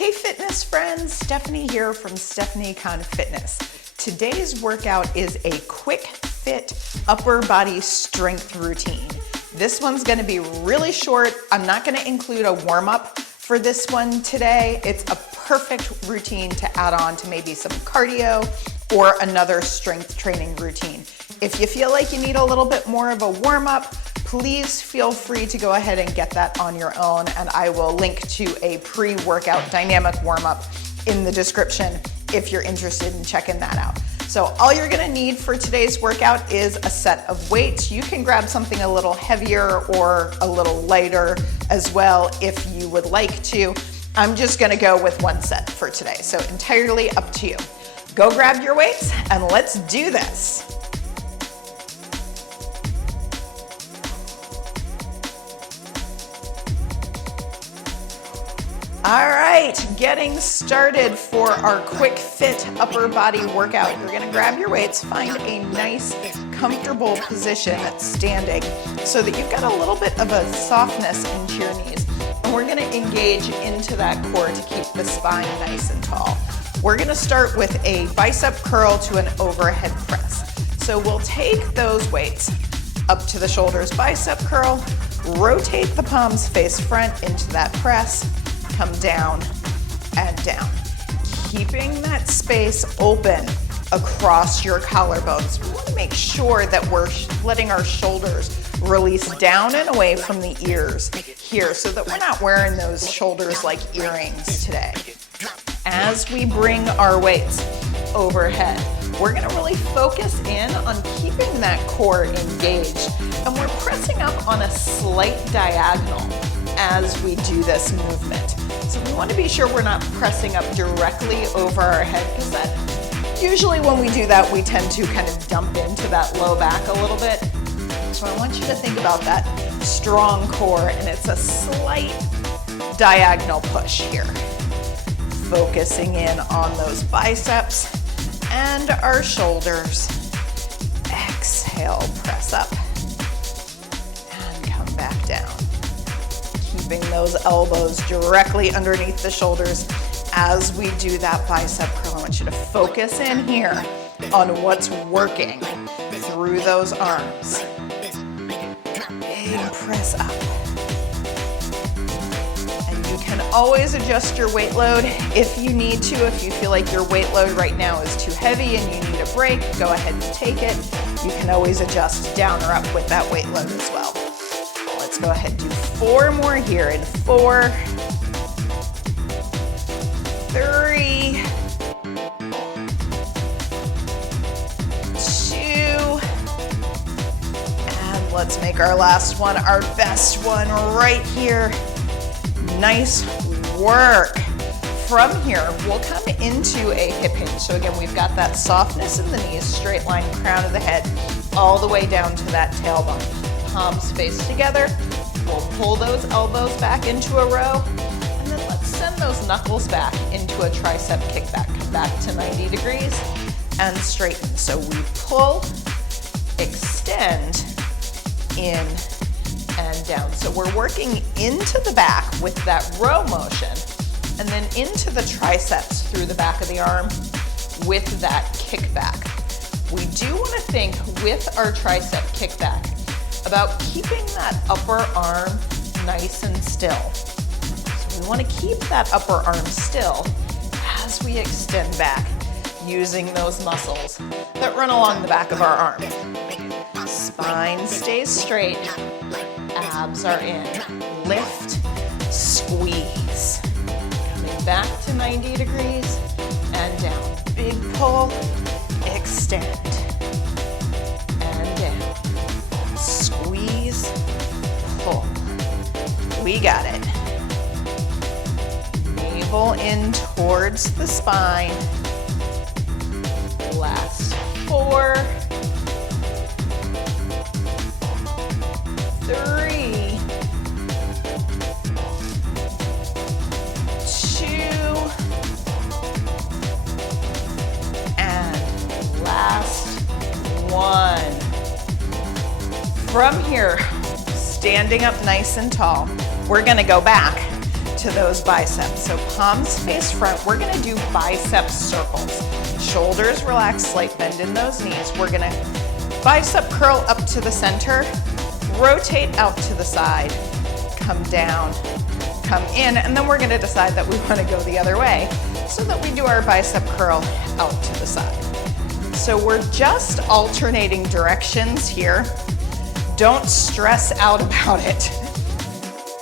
Hey fitness friends, Stephanie here from Stephanie Con Fitness. Today's workout is a quick fit upper body strength routine. This one's gonna be really short. I'm not gonna include a warm-up for this one today. It's a perfect routine to add on to maybe some cardio or another strength training routine. If you feel like you need a little bit more of a warm-up, please feel free to go ahead and get that on your own, and I will link to a pre-workout dynamic warm-up in the description if you're interested in checking that out. So all you're gonna need for today's workout is a set of weights. You can grab something a little heavier or a little lighter as well if you would like to. I'm just gonna go with one set for today, so entirely up to you. Go grab your weights and let's do this. All right, getting started for our quick fit upper body workout. You're gonna grab your weights, find a nice comfortable position standing so that you've got a little bit of a softness into your knees. And we're gonna engage into that core to keep the spine nice and tall. We're gonna start with a bicep curl to an overhead press. So we'll take those weights up to the shoulders, bicep curl, rotate the palms face front into that press, come down and down. Keeping that space open across your collarbones. We want to make sure that we're letting our shoulders release down and away from the ears here so that we're not wearing those shoulders like earrings today. As we bring our weights overhead, we're gonna really focus in on keeping that core engaged, and we're pressing up on a slight diagonal as we do this movement. So we want to be sure we're not pressing up directly over our head, because that usually when we do that, we tend to kind of dump into that low back a little bit. So I want you to think about that strong core, and it's a slight diagonal push here. Focusing in on those biceps and our shoulders. Exhale, press up and come back down. Keeping those elbows directly underneath the shoulders as we do that bicep curl. I want you to focus in here on what's working through those arms. Big press up. And you can always adjust your weight load if you need to. If you feel like your weight load right now is too heavy and you need a break, go ahead and take it. You can always adjust down or up with that weight load as well. Let's go ahead and do 4 more here in 4, 3, 2, and let's make our last one our best one right here. Nice work. From here, we'll come into a hip hinge. So again, we've got that softness in the knees, straight line crown of the head, all the way down to that tailbone. Palms face together. We'll pull those elbows back into a row, and then let's send those knuckles back into a tricep kickback. Come back to 90 degrees and straighten. So we pull, extend, in and down. So we're working into the back with that row motion, and then into the triceps through the back of the arm with that kickback. We do want to think with our tricep kickback about keeping that upper arm nice and still. So we want to keep that upper arm still as we extend back, using those muscles that run along the back of our arm. Spine stays straight, abs are in. Lift, squeeze. Coming back to 90 degrees and down. Big pull, extend, and down. Squeeze, pull. We got it. Navel in towards the spine. Last 4, 3, 2, and last 1. From here, standing up nice and tall, we're gonna go back to those biceps. So palms face front, we're gonna do bicep circles. Shoulders relax, slight bend in those knees. We're gonna bicep curl up to the center, rotate out to the side, come down, come in, and then we're gonna decide that we wanna go the other way so that we do our bicep curl out to the side. So we're just alternating directions here. Don't stress out about it.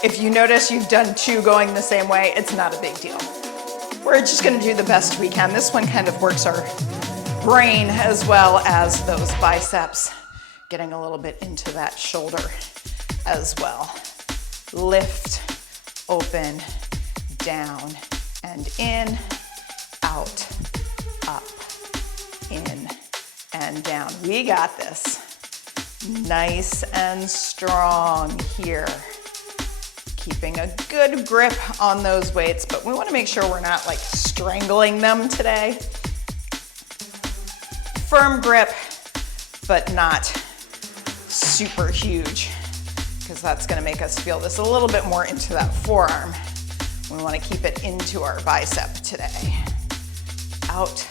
If you notice you've done two going the same way, it's not a big deal. We're just gonna do the best we can. This one kind of works our brain as well as those biceps, getting a little bit into that shoulder as well. Lift, open, down, and in, out, up, in, and down. We got this. Nice and strong here. Keeping a good grip on those weights, but we want to make sure we're not like strangling them today. Firm grip, but not super huge, because that's going to make us feel this a little bit more into that forearm. We want to keep it into our bicep today. Out,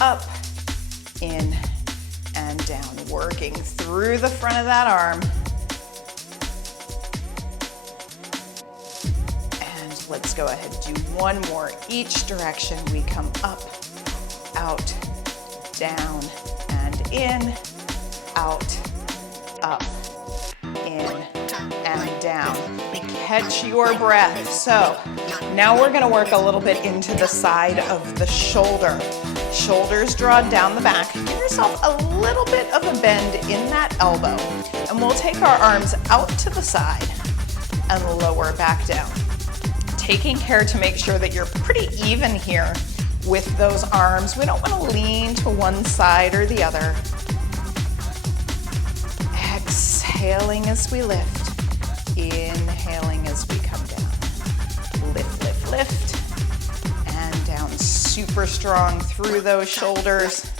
up, in, and down. Working through the front of that arm. And let's go ahead and do one more each direction. We come up, out, down, and in, out, up, in, and down. Catch your breath. So now we're gonna work a little bit into the side of the shoulder. Shoulders draw down the back. Give yourself a little bit of a bend in that elbow. And we'll take our arms out to the side and lower back down. Taking care to make sure that you're pretty even here with those arms. We don't want to lean to one side or the other. Exhaling as we lift. Inhaling as we come down. Lift, lift, lift. And down super strong through those shoulders.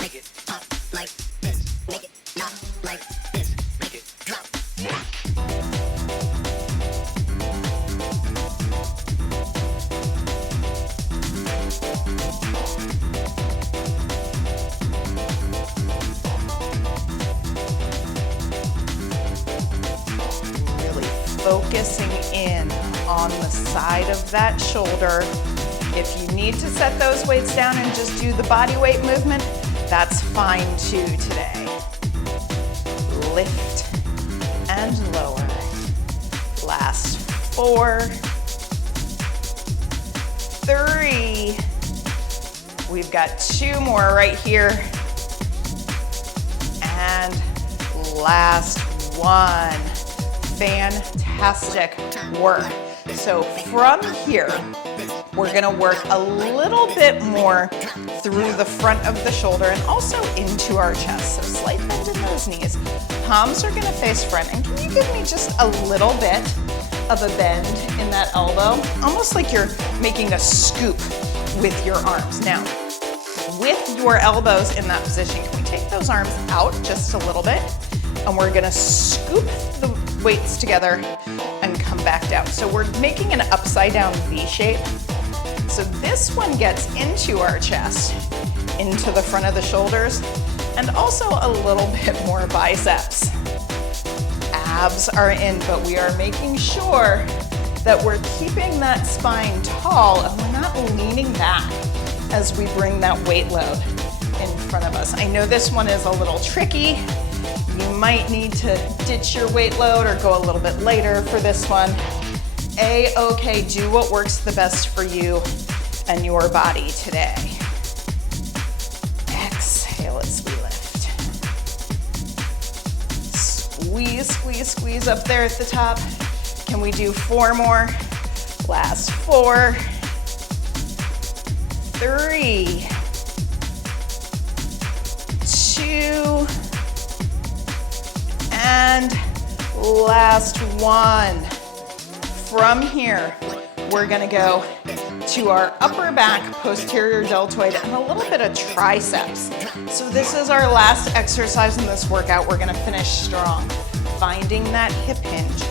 Make it up like this. Make it not like this. Make it drop. Really focusing in on the side of that shoulder. If you need to set those weights down and just do the body weight movement, that's fine too today. Lift and lower. Last 4, 3. We've got 2 more right here. And last 1. Fantastic work. So from here, we're gonna work a little bit more through the front of the shoulder and also into our chest. So slight bend in those knees. Palms are gonna face front. And can you give me just a little bit of a bend in that elbow? Almost like you're making a scoop with your arms. Now, with your elbows in that position, can we take those arms out just a little bit? And we're gonna scoop the weights together and come back down. So we're making an upside down V shape. So this one gets into our chest, into the front of the shoulders, and also a little bit more biceps. Abs are in, but we are making sure that we're keeping that spine tall and we're not leaning back as we bring that weight load in front of us. I know this one is a little tricky. You might need to ditch your weight load or go a little bit later for this one. A-okay, do what works the best for you and your body today. Exhale as we lift. Squeeze, squeeze, squeeze up there at the top. Can we do 4 more? Last 4, 3, 2, and last 1. From here, we're gonna go to our upper back, posterior deltoid, and a little bit of triceps. So this is our last exercise in this workout. We're gonna finish strong. Finding that hip hinge.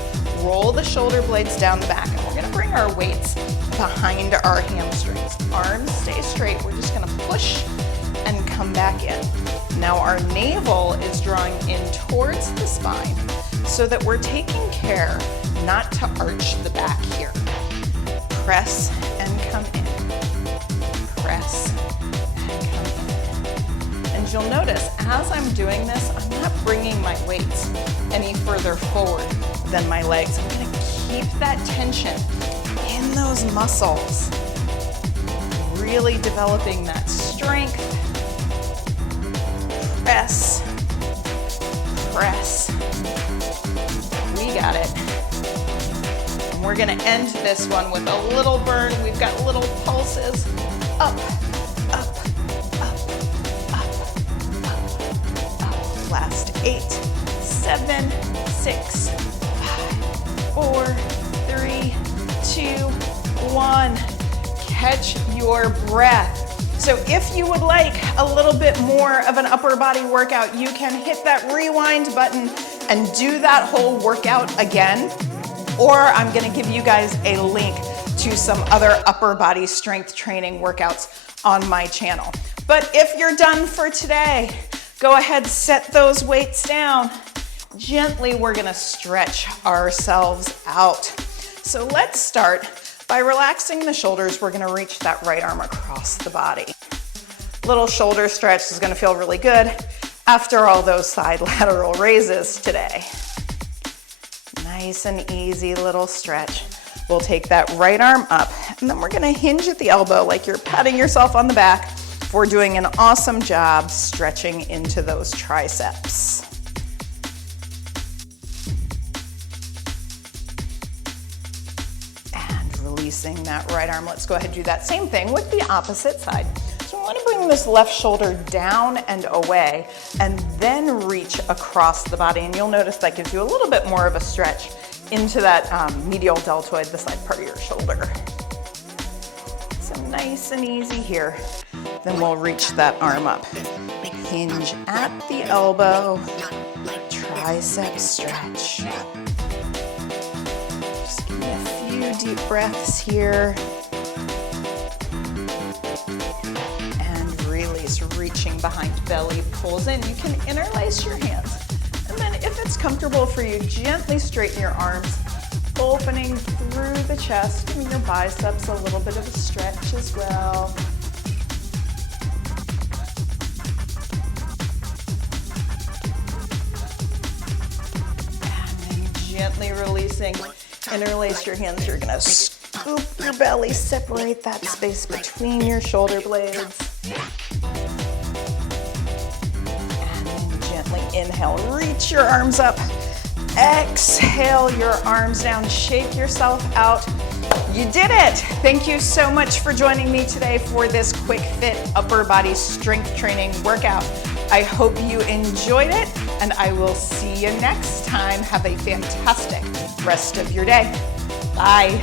Roll the shoulder blades down the back, and we're gonna bring our weights behind our hamstrings. Arms stay straight. We're just gonna push and come back in. Now our navel is drawing in towards the spine so that we're taking care not to arch the back here. Press and come in. Press and come in. And you'll notice as I'm doing this, I'm not bringing my weights any further forward than my legs. I'm gonna keep that tension in those muscles, really developing that strength. Press, press. We got it. And we're gonna end this one with a little burn. We've got little pulses. Up, up, up, up, up, up. Last 8, 7, 6, 5, 4, 3, 2, 1. Catch your breath. So if you would like a little bit more of an upper body workout, you can hit that rewind button and do that whole workout again. Or I'm gonna give you guys a link to some other upper body strength training workouts on my channel. But if you're done for today, go ahead, set those weights down. Gently, we're gonna stretch ourselves out. So let's start by relaxing the shoulders. We're gonna reach that right arm across the body. Little shoulder stretch is gonna feel really good after all those side lateral raises today. Nice and easy little stretch. We'll take that right arm up and then we're gonna hinge at the elbow like you're patting yourself on the back for doing an awesome job stretching into those triceps. Releasing that right arm. Let's go ahead and do that same thing with the opposite side. So I want to bring this left shoulder down and away and then reach across the body. And you'll notice that gives you a little bit more of a stretch into that medial deltoid, the side part of your shoulder. So nice and easy here. Then we'll reach that arm up. Hinge at the elbow, tricep stretch. Deep breaths here. And release, reaching behind belly, pulls in. You can interlace your hands. And then if it's comfortable for you, gently straighten your arms, opening through the chest, giving your biceps a little bit of a stretch as well. And then gently releasing. Interlace your hands. You're gonna scoop your belly, separate that space between your shoulder blades. And then gently inhale, reach your arms up. Exhale your arms down, shake yourself out. You did it! Thank you so much for joining me today for this quick fit upper body strength training workout. I hope you enjoyed it, and I will see you next time. Have a fantastic rest of your day. Bye.